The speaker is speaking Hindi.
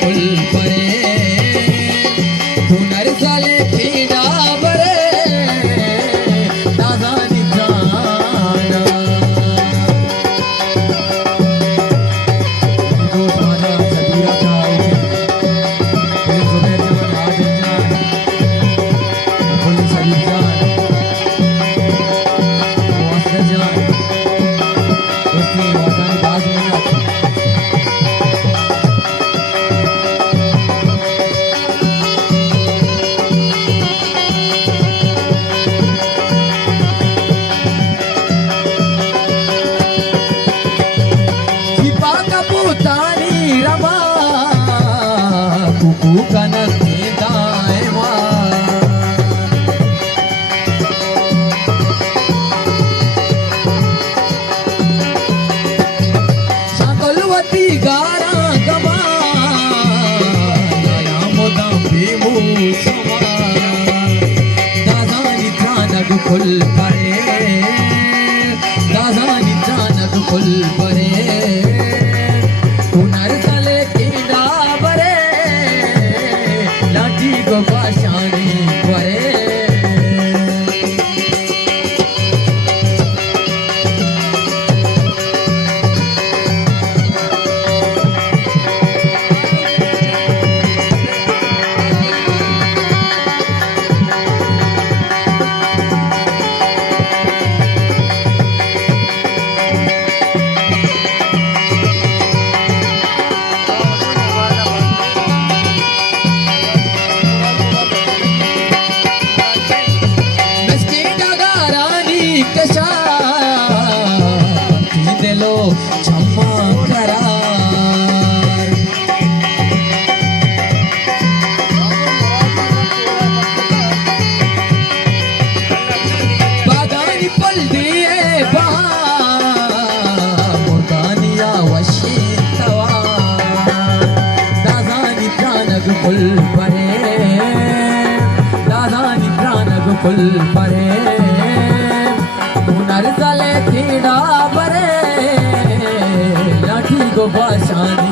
कुल परे हुनर साले खीड़ा बरे दादा निजान दोस्त माजा सदीरा चाहो पुलिस जुबैर जान आदिल जान पुलिस सलीम जान वासर जान दोस्ती वाजानी बाज मिनट तारी रमा कुकू कनक दाए शकलवती गारा गमा मोदा बेमू समा दादानी जानक फुल परे दादानी जानक फुल परे हुनर साले खीड़ा बरे लाठी को पाशानी बरे कशा दिलो क्षमा करार बागानी पल दिए मुदानिया वशी दादानी प्राणक फुल परे दादानी प्राणक फुल परे हुनर साले खीड़ा बरे लाठी को पाशानी